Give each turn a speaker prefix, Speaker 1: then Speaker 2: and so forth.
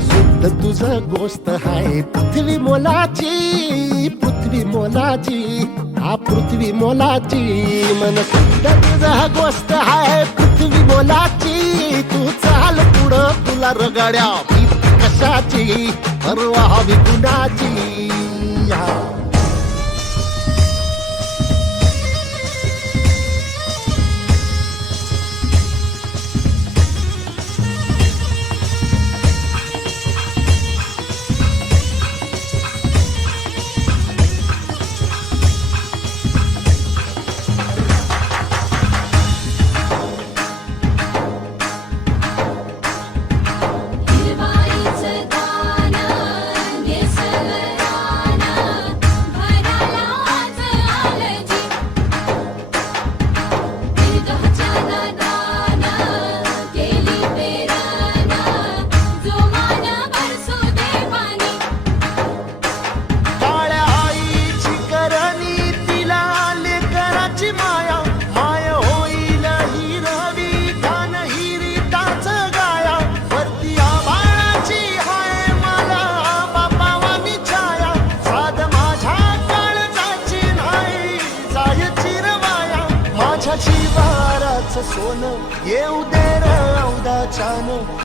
Speaker 1: शुद्ध तुझं गोष्ट हाय. पृथ्वी मोलाची पृथ्वी मोलाची हा पृथ्वी मोलाची. मन शुद्ध तुझा गोष्ट हाय. पृथ्वी मोलाची तू चाल पुढं तुला रगड्या. भीती कशाची? परवा विकुनाची हा. माझ्या सोन सोनं येऊ दे र छान